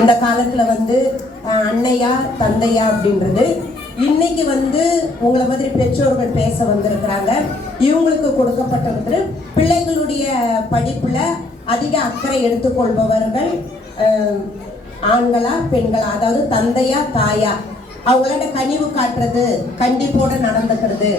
இந்த காலத்துல அன்னையா தந்தையா அப்படின்றது இன்னைக்கு உங்களை மாதிரி பெற்றோர்கள் பேச வந்திருக்கிறாங்க. இவங்களுக்கு கொடுக்கப்பட்ட பிள்ளைகளுடைய படிப்புல அதிக அக்கறை எடுத்துக்கொள்பவர்கள் ஆண்களா பெண்களா, அதாவது தந்தையா தாயா, அவங்களோட கனிவு காட்டுறது, கண்டிப்போட நடந்துக்கிறது.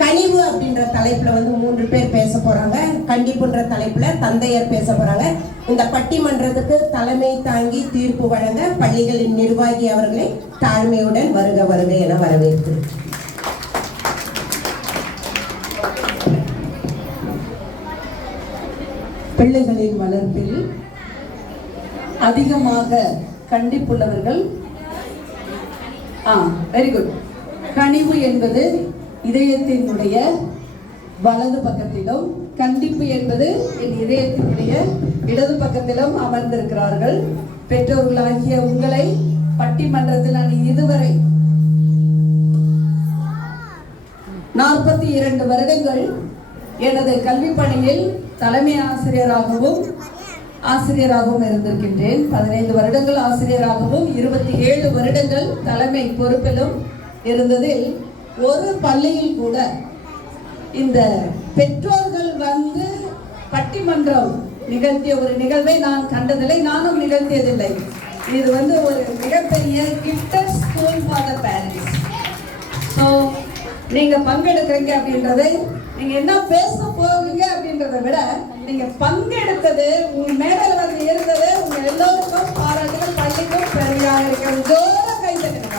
கனிவு அப்படின்ற தலைப்புல 3 பேர் பேச போறாங்க. கண்டிப்புன்ற தலைப்புல தந்தையர் பேச போறாங்க. இந்த பட்டிமன்றத்துக்கு தலைமை தாங்கி தீர்ப்பு வழங்க பள்ளிகளின் நிர்வாகி அவர்களை தாழ்மையுடன் வருக வருக என வரவேற்கிறேன். பிள்ளைகளின் வளர்ப்பில் அதிகமாக கண்டிப்புள்ளவர்கள். Very good. கனிவு என்பது இதயத்தினுடைய வலது பக்கத்திலும், கண்டிப்பு என்பது என் இதயத்தினுடைய இடது பக்கத்திலும் அமர்ந்திருக்கிறார்கள். பெற்றோர்களாகிய உங்களை பட்டிமன்றத்தில் நான் இதுவரை 42 வருடங்கள் எனது கல்வி பணியில் தலைமை ஆசிரியராகவும் இருந்திருக்கின்றேன். 15 வருடங்கள் ஆசிரியராகவும் 27 வருடங்கள் தலைமை பொறுப்பிலும் இருந்ததில் ஒரு பள்ளியில் கூட இந்த பெற்றோர்கள் பட்டிமன்றம் நிகழ்த்திய ஒரு நிகழ்வை நான் கண்டதில்லை, நானும் நிகழ்த்தியதில்லை. இது ஒரு மிகப்பெரிய gifted school for the parents. So நீங்க பங்கெடுக்கிறீங்க அப்படின்றதை, நீங்க என்ன பேச போவீங்க அப்படின்றத விட நீங்க பங்கெடுத்தது, உங்க மேடையில் இருந்தது, உங்க எல்லோருக்கும் பாராட்டுகள், பள்ளிக்கும் பெரியாக இருக்கிறது. ஜோர கை தட்டுங்க.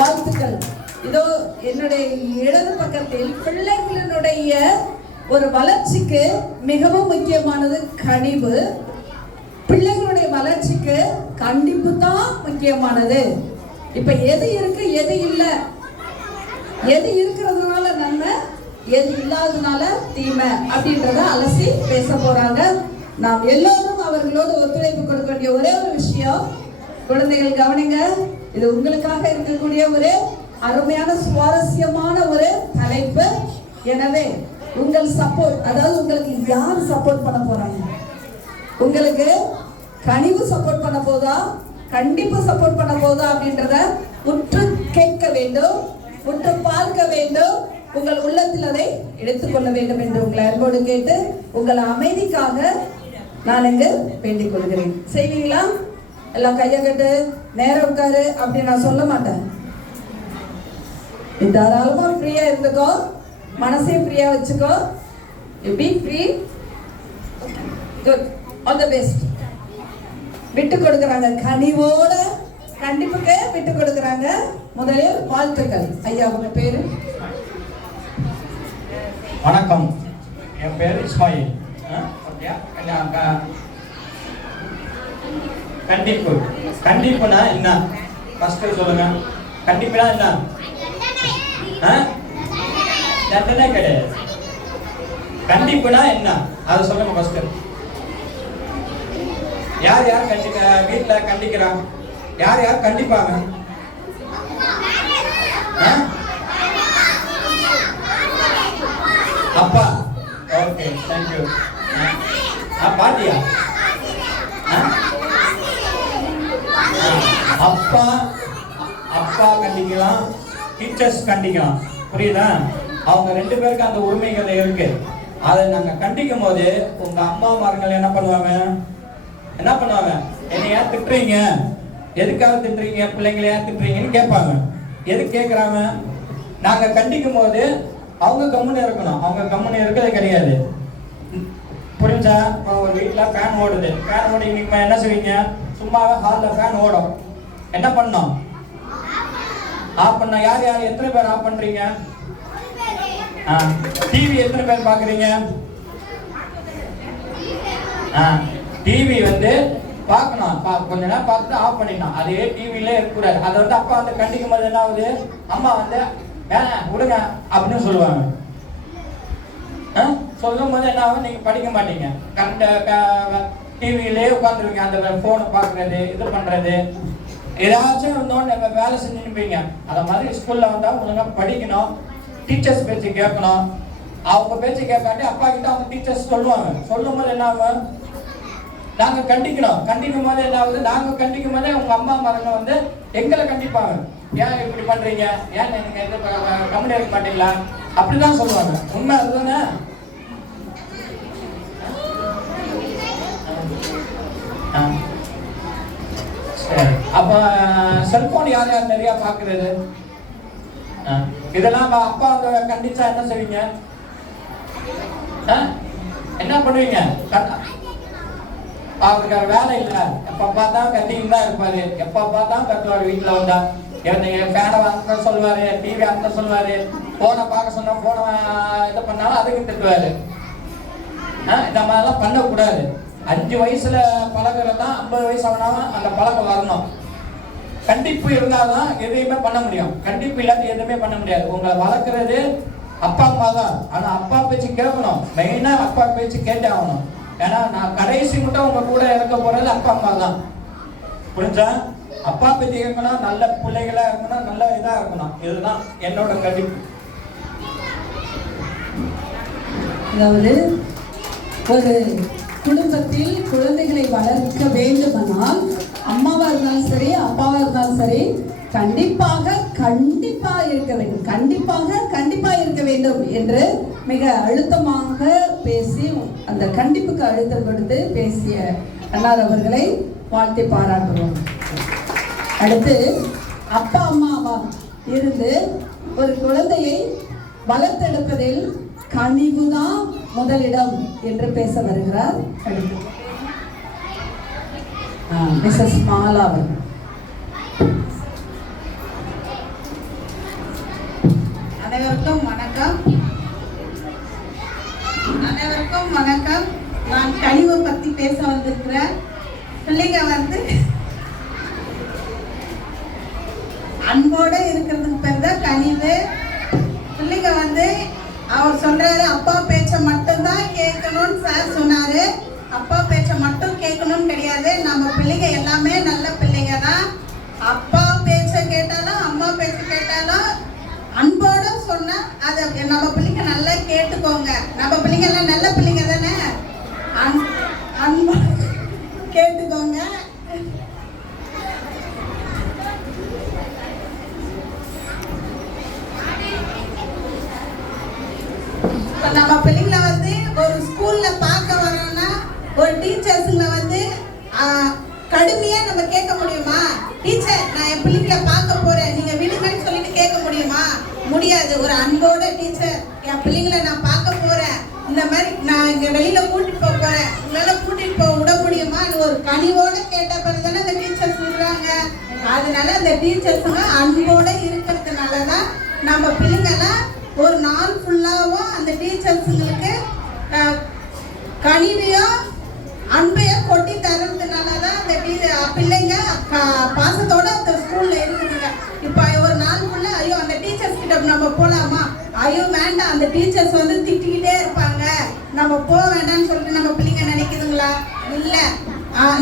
வாழ்த்துக்கள். இதோ என்னுடைய இடது பக்கத்தில் பிள்ளைகளினுடைய ஒரு வளர்ச்சிக்கு மிகவும் முக்கியமானது கனிவு. பிள்ளைகளுடைய வளர்ச்சிக்கு கண்டிப்பு தான் முக்கியமானது. இப்ப எது இருக்கு எது இல்லை, எது இருக்கிறதுனால நன்மை, எது இல்லாததுனால தீமை அப்படின்றத அலசி பேச போறாங்க. நாம் எல்லோரும் அவர்களோடு ஒத்துழைப்பு கொடுக்க வேண்டிய ஒரே ஒரு விஷயம், குழந்தைகள் கவனிங்க, இது உங்களுக்காக இருக்கக்கூடிய ஒரு அருமையான சுவாரஸ்யமான ஒரு தலைப்பு. எனவே உங்கள் சப்போர்ட், அதாவது உங்களுக்கு யார் சப்போர்ட் பண்ண போறாங்க, உங்களுக்கு கனிவு சப்போர்ட் பண்ண போதா, கண்டிப்பா சப்போர்ட் பண்ண போதா அப்படின்றத உற்று கேட்க வேண்டும், உற்று பார்க்க வேண்டும், உங்கள் உள்ளத்தில் அதை எடுத்துக்கொள்ள வேண்டும் என்று உங்களை அன்போடு கேட்டு உங்கள் அமைதிக்காக நான் இங்கு வேண்டிக் கொள்கிறேன். செய்வீங்களா? எல்லாம் கையை கட்டு, நேரம் உட்காரு அப்படி நான் சொல்ல மாட்டேன். தாராளமா ஃப்ரீயா இருந்துக்கோ, மனசையும் ஃப்ரீயா வச்சுக்கோ. You B free. Good. All the best. விட்டு கொடுக்குறாங்க, கனிவோட கண்டிப்புக்கு விட்டு கொடுக்குறாங்க. முதலில் வாழ்த்துக்கள். ஐயா, உங்க பேரு? வணக்கம், என் பேர் இஸ்மாயில். கண்டிப்பு, கண்டிப்புனா என்ன ஃபர்ஸ்ட் சொல்லுங்க. கண்டிப்புனா என்ன? தண்டனை கிடையாது. கண்டிப்புனா என்ன அதை சொல்லுங்க ஃபர்ஸ்ட். யார் யார் வீட்டுல கண்டிக்கிறாங்க? யார் யார் கண்டிப்பாங்க? அப்பா. Okay, thank you. பாட்டியா? அப்பா அப்பா கண்டிக்கலாம், டீச்சர்ஸ் கண்டிக்கலாம். புரியுதா? அவங்க 2 பேருக்கு அந்த உரிமைகள் இருக்கு. அதை நாங்க கண்டிக்கும் போது உங்க அம்மாமார்கள் என்ன பண்ணுவாங்க? என்னை ஏன் திட்டுறீங்க, எதுக்காக திட்டுறீங்க, பிள்ளைங்களை ஏன் திட்டுறீங்கன்னு கேட்பாங்க. எதுக்கு கேட்குறாங்க? நாங்க கண்டிக்கும் போது அவங்க கம்முன்னு இருக்கணும். அவங்க கம்முன்னு இருக்கிறது கிடையாது. புரிஞ்சா? ஒரு வீட்டில் ஃபேன் ஓடுது, ஃபேன் ஓடி இன்னைக்கு என்ன செய்வீங்க? சும்மாவே ஹாலில் ஃபேன் ஓடும், என்ன பண்ணோம்? ஆஃப் பண்ண. யார் யார் எத்தனை பேர் ஆஃப் பண்றீங்க? டிவி எத்தனை பேர் பாக்குறீங்க? டிவி பார்க்கணும், கொஞ்ச நேரம் பார்த்துட்டு ஆஃப் பண்ணிடணும். அதே டிவிலே இருக்கக்கூடாது. அதை அப்பா கண்டிக்கும் போது என்ன ஆகுது? அம்மா விடுங்க அப்படின்னு சொல்லுவாங்க. சொல்லும் போது என்ன ஆகும்? நீங்க படிக்க மாட்டீங்க, டிவிலே உட்காந்துருவீங்க. அந்த போனை பாக்குறது, இது பண்றது, ஏதாச்சும் வேலை செஞ்சுருப்பீங்க. அதை மாதிரி ஸ்கூல்ல ஒழுங்கா படிக்கணும், டீச்சர்ஸ் பேச்சு கேட்கணும். அவங்க பேச்சு கேட்காட்டி அப்பா கிட்ட அவங்க டீச்சர்ஸ் சொல்லுவாங்க. சொல்லும் போது என்ன ஆகும், நாங்க கண்டிக்கணும். கண்டிக்கும் போது என்ன ஆகுது, நாங்க கண்டிக்கும் போதே உங்க அம்மா அம்மாங்க வந்து எங்களை கண்டிப்பாங்க. ஏன் இப்படி பண்றீங்க, ஏன் நீங்க எது கம்முனு இருக்க மாட்டீங்களா, அப்படிதான் சொல்லுவாங்க. உண்மை அதுதானே? அப்ப செல்போன் யார் யார் நிறைய பாக்குறது, இதெல்லாம் அப்பா வந்து கண்டிச்சா என்ன செய்வீங்க, என்ன பண்ணுவீங்க? அவருக்கு வேலை இல்லை, எப்ப பார்த்தா கட்டிங் தான் இருப்பாரு, எப்ப பார்த்தா கத்துவாரு. வீட்டுல வந்தா ஃபேனை வாங்க சொல்லுவாரு, டிவி அந்த சொல்லுவாரு, போனை பார்க்க சொன்னா போனை இது பண்ணாலும் அதுக்கு திட்டுவாரு. இந்த மாதிரிலாம் பண்ணக்கூடாது. 5 வயசுல பழகிறதான் 50 வயசு ஆனாலும் அந்த பழக்கம் வரணும். கண்டிப்பு இருந்தாதான் எதையுமே பண்ண முடியும். கண்டிப்பு இல்லாத எதுவுமே பண்ண முடியாது. உங்களை வளர்க்கறது அப்பா அம்மா தான். ஆனா அப்பா பேச்சு கேட்கணும். மெயினா அப்பா பேச்சு கேட்டே ஆகணும். ஏன்னா நான் கடைசி மட்டும் உங்க கூட இருக்க போறது அப்பா அம்மா தான். புரிஞ்சா? அப்பா பேச்சு கேட்கணும், நல்ல பிள்ளைகளா இருக்கணும், நல்ல இதா இருக்கணும். இதுதான் என்னோட கண்டிப்பு. அதாவது ஒரு குடும்பத்தில் குழந்தைகளை வளர்க்க வேண்டுமானால் அம்மாவா இருந்தாலும் சரி, அப்பாவா இருந்தாலும் சரி, கண்டிப்பாக இருக்க வேண்டும். கண்டிப்பா இருக்க வேண்டும் என்று மிக அழுத்தமாக பேசி அந்த கண்டிப்புக்கு அழுத்தம் கொடுத்து பேசிய அண்ணார் அவர்களை வாழ்த்தி பாராட்டுவோம். அடுத்து அப்பா அம்மாவா இருந்து ஒரு குழந்தையை வளர்த்தெடுப்பதில் கனிவுதான் முதலிடம் என்று பேச வருகிறார். அடுத்து மிஸ்ஸஸ் மாலா அவர்கள். அனைவருக்கும் வணக்கம். நான் கனிவை பத்தி பேச வந்திருக்கிறேன். பிள்ளைங்க வந்து அன்போட இருக்கிறதுக்கு பேர் தான் கனிவு. பிள்ளைங்க வந்து அவர் சொல்றாரு அப்பா பேச்ச மட்டும்தான் கேட்கணும்னு சார் சொன்னாரு. அப்பா பேச்ச மட்டும் கேட்கணும்னு கிடையாது. நம்ம பிள்ளைங்க எல்லாமே நல்ல பிள்ளைங்க தான். அப்பா பேச்ச கேட்டாலும் அம்மா பேச்ச கேட்டாலும் அன்போட சொன்னா அதை நம்ம பிள்ளைங்க நல்லா கேட்டுக்கோங்க. நம்ம பிள்ளைங்க எல்லாம் நல்ல பிள்ளைங்க தானே, அன்போட கேட்டுக்கோங்க. நம்ம பிள்ளைங்களை வந்து ஒரு ஸ்கூல்ல பார்க்க வரோம்னா ஒரு டீச்சர்ஸுங்க வந்து கடுமையா நம்ம கேட்க முடியுமா? டீச்சர் நான் என் பிள்ளைங்களை பார்க்க போறேன், நீங்க விடுங்கன்னு சொல்லிட்டு கேட்க முடியுமா? முடியாது. ஒரு அன்போட டீச்சர் என் பிள்ளைங்களை நான் பார்க்க போறேன், இந்த மாதிரி நான் இங்க வெளியில கூட்டிட்டு போறேன், உங்களால கூட்டிட்டு போக விட முடியுமான்னு ஒரு கனிவோட கேட்ட பிறகுதானே அந்த டீச்சர்ஸ் விடுறாங்க. அதனால அந்த டீச்சர்ஸுங்க அன்போட இருக்கிறதுனாலதான் நம்ம பிள்ளைங்கெல்லாம் ஒரு நாள் ஃபுல்லாவும் அந்த டீச்சர்ஸுங்களுக்கு கனிவையும் அன்பையும் கொட்டி தரதுனாலதான் அந்த பிள்ளைங்க பாசத்தோட அந்த ஸ்கூல்ல இருக்குதுங்க. இப்ப ஒரு நாள் ஃபுல்லா ஐயோ அந்த டீச்சர்ஸ் கிட்ட நம்ம போலாமா, ஐயோ வேண்டாம் அந்த டீச்சர்ஸ் வந்து திட்டிக்கிட்டே இருப்பாங்க, நம்ம போக வேண்டாம்னு சொல்லிட்டு நம்ம பிள்ளைங்க நினைக்குதுங்களா? இல்ல.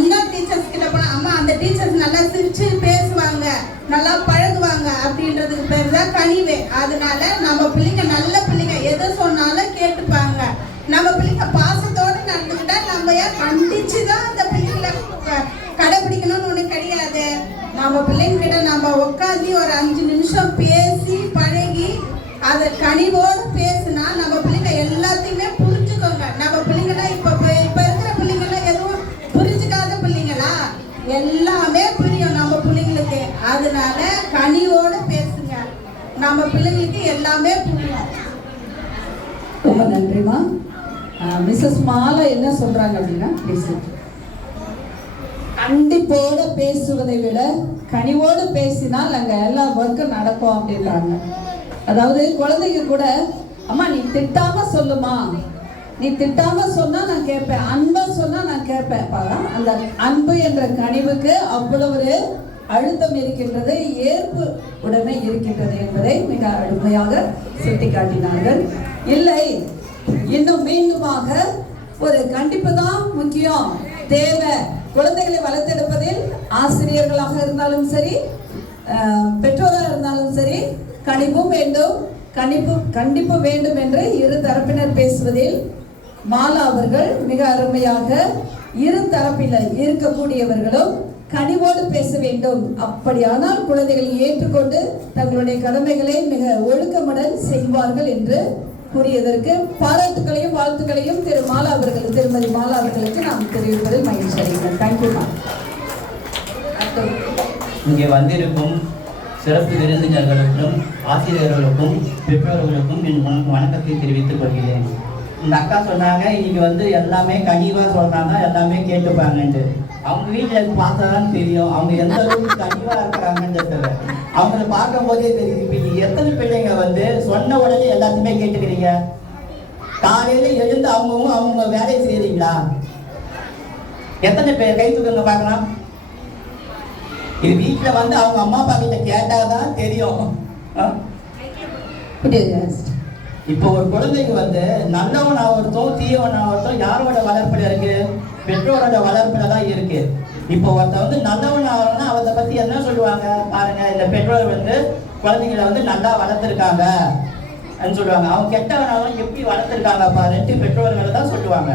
இன்னொரு டீச்சர்ஸ் கிட்ட போனா அம்மா அந்த டீச்சர்ஸ் நல்லா சிரிச்சு பேசுவாங்க, நல்லா பழகுவாங்க அப்படின்றதுக்கு பேர் தான் கனிவு. அதனால நம்ம பிள்ளைங்க நல்ல பிள்ளைங்க, எதை சொன்னாலும் கேட்டுப்பாங்க. நம்ம பிள்ளைங்க பாசத்தோடு நடந்துக்கிட்டா நம்ம கண்டிச்சுதான் அந்த பிள்ளைங்களை கடைபிடிக்கணும்னு ஒண்ணு கிடையாது. நம்ம பிள்ளைங்க கிட்ட நம்ம உட்காந்து ஒரு 5 நிமிஷம் பேசி பழகி அதை கனிவோடு பேசுனா நம்ம பிள்ளைங்க எல்லாத்தையுமே புரிஞ்சுக்கோங்க. நம்ம பிள்ளைங்களா இப்ப இருக்கிற பிள்ளைங்களாம் எதுவும் புரிஞ்சுக்காத பிள்ளைங்களா? எல்லாமே புரியும் நம்ம பிள்ளைங்களுக்கு. அதனால கனிவோட பேசுங்க, நம்ம பிள்ளைங்களுக்கு எல்லாமே புரியும். ரொம்ப நன்றிமா. மிஸ்ஸஸ் மாலா என்ன சொல்றாங்க அப்படின்னா, கண்டிப்போட பேசுவதை விட கனிவோடு பேசினால் அங்க எல்லா ஒர்க்கும் நடக்கும் அப்படின்றாங்க. அதாவது குழந்தைங்க கூட அம்மா நீ திட்டாம சொல்லுமா, நீ திட்டாம சொன்னா நான் கேட்பேன், அன்பா சொன்னா நான் கேட்பேன். அந்த அன்பு என்ற கனிவுக்கு அவ்வளவு அழுத்தம் இருக்கின்றது, ஏற்பு உடனே இருக்கின்றது என்பதை மிக அருமையாக சுட்டிக்காட்டினார்கள். இல்லை, இன்னும் மீண்டுமாக ஒரு கண்டிப்பு தான் முக்கியம், தேவை. குழந்தைகளை வளர்த்தெடுப்பதில் ஆசிரியர்களாக இருந்தாலும் சரி, பெற்றோராக இருந்தாலும் சரி, கனிவும் வேண்டும், கண்டிப்பு வேண்டும் என்று இரு தரப்பினர் பேசுவதில் மாலா அவர்கள் மிக அருமையாக இரு தரப்பில் இருக்கக்கூடியவர்களும் கனிவோடு பேச வேண்டும், அப்படியானால் குழந்தைகளை ஏற்றுக்கொண்டு தங்களுடைய கடமைகளை மிக ஒழுக்கமுடன் செய்வார்கள் என்று கூறியதற்கு பாராட்டுகளையும் வாழ்த்துக்களையும் திருமதி மாலா அவர்களுக்கு நாம் தெரிவிப்பதில் மகிழ்ச்சி அடைகிறோம். தேங்க்யூ. இங்கே வந்திருக்கும் சிறப்பு விருந்தினர்களுக்கும் ஆசிரியர்களுக்கும் பெற்றோர்களுக்கும் என் வணக்கத்தை தெரிவித்துக் கொள்கிறேன். இந்த அக்கா சொன்னாங்க இன்னைக்கு வந்து எல்லாமே கனிவா சொல்றாங்க, எல்லாமே கேட்டுப்பாங்கன்ட்டு. அவங்க வீட்டில் பார்த்தாதான் தெரியும் அவங்க எந்த அளவுக்கு கனிவா இருக்கிறாங்கன்றது. அவங்களை பார்க்கும் போதே தெரியுது. இப்போ நீங்க எத்தனை பிள்ளைங்க வந்து சொன்ன உடனே எல்லாத்தையுமே கேட்டுக்கிறீங்க? காலையில எழுந்து அவங்க வேலையை செய்யறீங்களா? எத்தனை பேர் கை தூக்குங்க பார்க்கலாம். இது வீட்டில் வந்து அவங்க அம்மா அப்பா கிட்ட கேட்டாதான் தெரியும். இப்போ ஒரு குழந்தைக்கு வந்து நல்லவன் ஆகட்டும் தீயவன் ஆகட்டும் யாரோட வளர்ப்புல இருக்கு? பெற்றோரோட வளர்ப்புல தான் இருக்கு. இப்போ ஒருத்த வந்து நல்லவன் ஆகணும்னா அவரை பத்தி என்ன சொல்லுவாங்க பாருங்க, இந்த பெற்றோர் வந்து குழந்தைங்களை வந்து நல்லா வளர்த்துருக்காங்க சொல்லுவாங்க. அவங்க கெட்டவனாலும் எப்படி வளர்த்துருக்காங்க பாருன்ட்டு பெற்றோர்களை தான் சொல்லுவாங்க.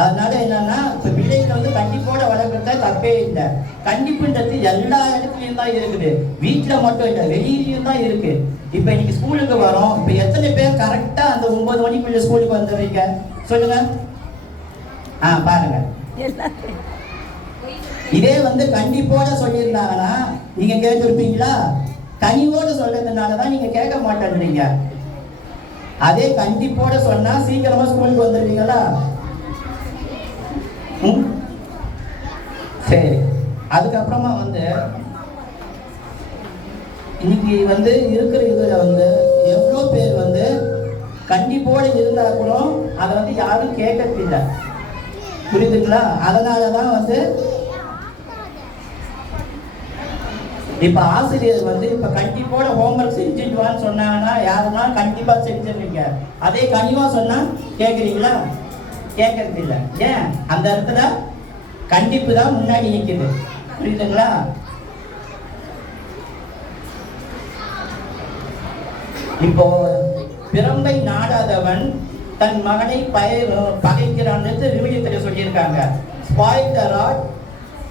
அதனால என்னன்னா இப்போ பிள்ளைகளை வந்து கண்டிப்போட வளர்க்குறத தப்பே இல்லை. கண்டிப்புன்றது எல்லா இடத்துலையும் தான் இருக்குது, வீட்டில் மட்டும் இல்லை வெளியிலையும் தான் இருக்கு. இப்போ இன்னைக்கு ஸ்கூலுக்கு வரோம். இப்போ எத்தனை பேர் கரெக்டா அந்த 9 மணிக்குள்ள ஸ்கூலுக்கு வந்துடுறீங்க சொல்லுங்க. பாருங்க, இதே வந்து கண்டிப்போட சொல்லியிருந்தாங்கன்னா நீங்க கேட்டிருப்பீங்களா? கனிவோட சொல்றதுனாலதான் நீங்க கேட்க மாட்டேன்றீங்க. அதே கண்டிப்போட சொன்னா சீக்கிரமா ஸ்கூலுக்கு வந்துருவீங்களா? சரி. அதுக்கப்புறமா வந்து இன்னைக்கு வந்து இருக்கிற இதுல வந்து எவ்வளோ பேர் வந்து கண்டிப்போட இருந்தா கூட அதை வந்து யாரும் கேட்கறதில்லை, புரியுதுங்களா? அதனாலதான் வந்து இப்ப ஆசிரியர் வந்து இப்ப கண்டிப்போட ஹோம்ஒர்க் செஞ்சுட்டு வான்னு சொன்னாங்கன்னா யாருன்னா கண்டிப்பா செஞ்சிருவீங்க. அதே கனிவா சொன்னா கேட்குறீங்களா? கேட்கறது இல்லை. ஏன்? அந்த இடத்துல கண்டிப்பு தான் முன்னாடி நிற்குது, புரியுதுங்களா? இப்போ பிரம்பை நாடாதவன் தன் மகனை பகைக்கிறான் விவிலியத்துல சொல்லியிருக்காங்க. Spoil the rod,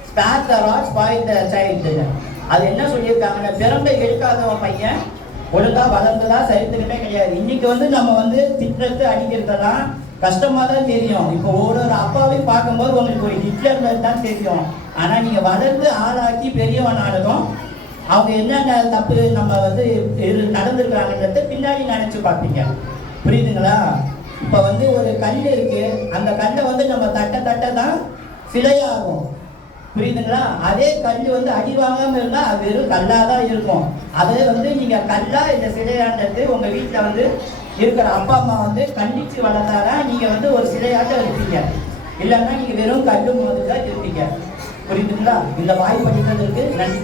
spare the rod, spoil the child. அது என்ன சொல்லியிருக்காங்கன்னா பிரம்பை எடுக்காதவன் பையன் ஒழுங்கா வளர்ந்துதான் சரித்திரமே கிடையாது. இன்னைக்கு வந்து நம்ம வந்து திட்டத்தை அடிக்கிறதெல்லாம் கஷ்டமா தான் தெரியும். இப்போ ஒரு அப்பாவையும் பார்க்கும்போது உங்களுக்கு ஒரு ஹிட்லர் தான் தெரியும். ஆனா நீங்க வளர்ந்து ஆளாக்கி பெரியவன் ஆனதும் அவங்க என்னென்ன தப்பு நம்ம வந்து நடந்திருக்காங்கன்றத பின்னாடி நினைச்சு பார்ப்பீங்க, புரியுதுங்களா? இப்ப வந்து ஒரு கல் இருக்கு, அந்த கல்லை வந்து நம்ம தட்ட தான் சிலையாகும், புரியுதுங்களா? அதே கல் வந்து அடி வாங்காம இருந்தா அது வெறும் கல்லாதான் இருக்கும். அதே வந்து நீங்க கல்லா இந்த சிலையான்றது உங்க வீட்டுல வந்து இருக்கிற அப்பா அம்மா வந்து கண்டிச்சு வளர்த்தாதான் நீங்க வந்து ஒரு சிலையாட்டம் இருப்பீங்க. இல்லைன்னா நீங்க வெறும் கல்லு மாதிரி தான் இருப்பீங்க, புரியுதுங்களா? இந்த வாய்ப்பு அளித்ததற்கு நன்றி.